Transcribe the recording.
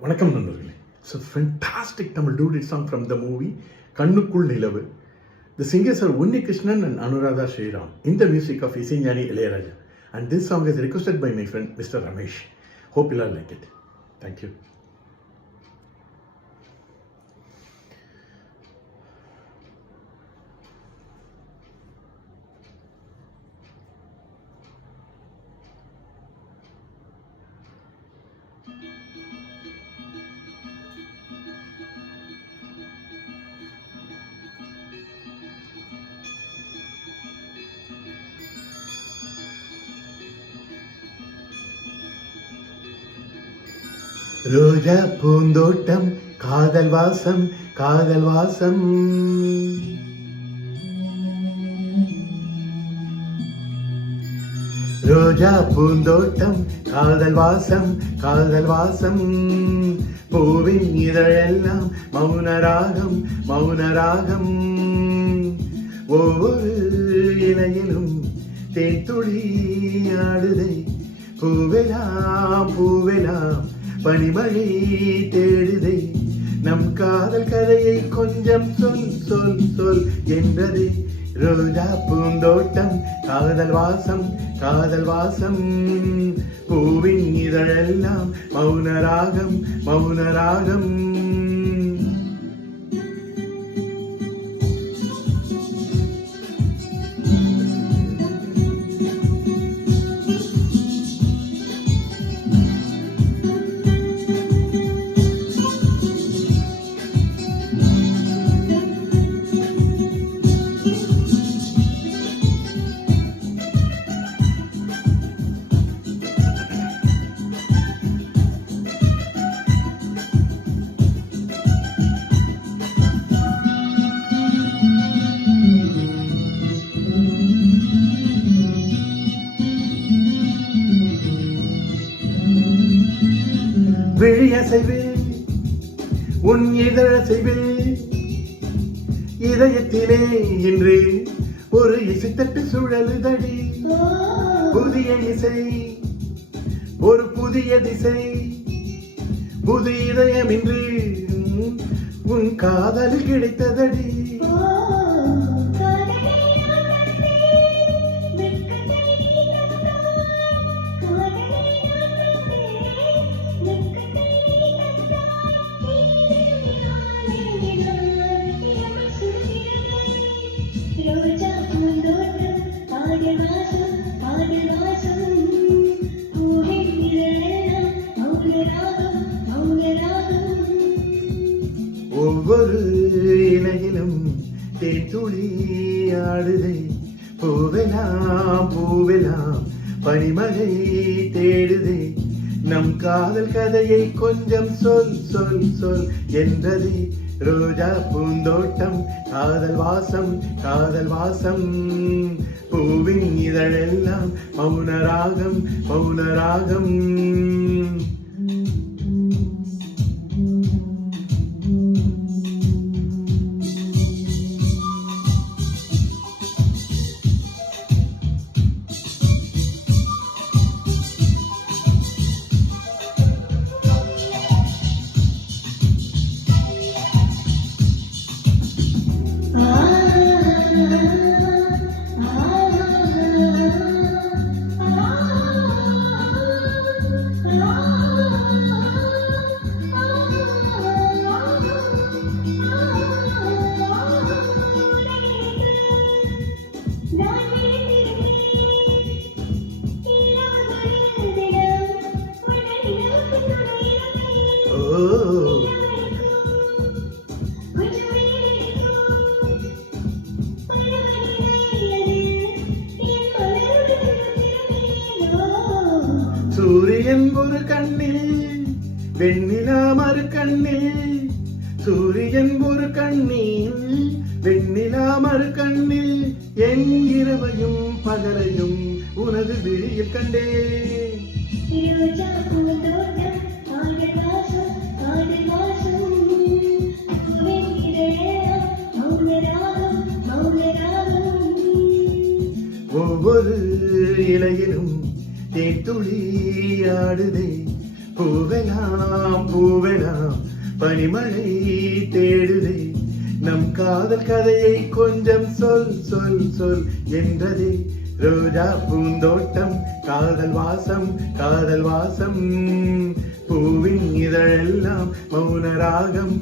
வணக்கம் நண்பர்களே. It's a fantastic Tamil duet song from the movie கண்ணுக்குள் நிலவு. The singers are Unni Krishnan and Anuradha Sriram in the music of Isignani Ilayaraja. And this song is requested by my friend Mr. Ramesh. Hope you'll all like it. Thank you. ரோஜா பூந்தோட்டம் காதல் வாசம் காதல் வாசம் ரோஜா பூந்தோட்டம் காதல் வாசம் காதல் வாசம் பூவின் இதழெல்லாம் மௌனராகம் மௌனராகம் ஒவ்வொரு இலையிலும் தேன்துளி ஆடுதை பூவெலாம் பூவெலாம் பனிமழை தேடுதை நம் காதல் கதையை கொஞ்சம் சொல் சொல் சொல் என்றது ரோஜா பூந்தோட்டம் காதல் வாசம் காதல் வாசம் பூவின் இதழெல்லாம் மௌனராகம் மௌனராகம் விழியசைவே உன் இதழசைவே இதயத்திலே இன்று ஒரு இசைத்தட்டு சுழலுதடி புதிய இசை ஒரு புதிய திசை புது இதயம் இன்று உன் காதல் கிடைத்ததடி ஒவ்வொரு இலையிலும் தேன்துளி ஆடுதை பூவெலாம் பூவெலாம் பனிமழை தேடுதை நம் காதல் கதையை கொஞ்சம் சொல் சொல் சொல் என்றது ரோஜா பூந்தோட்டம் காதல் வாசம் காதல் வாசம் பூவின் இதழெல்லாம் மௌனராகம் மௌனராகம் சூரியன் ஒரு கண்ணில் வெண்ணிலா மறு கண்ணில் சூரியன் ஒரு கண்ணில் வெண்ணிலா மறு கண்ணில் என் இரவையும் பகலையும் உனது விழியில் கண்டே ஒவ்வொரு இலையிலும் தேன்துளி ஆடுதே பூவெலாம் பூவெலாம் பனிமழை தேடுதே நம் காதல் கதையை கொஞ்சம் சொல் சொல் சொல் என்றதே ரோஜா பூந்தோட்டம் காதல் வாசம் பூவின் இதழெல்லாம் மௌனராகம்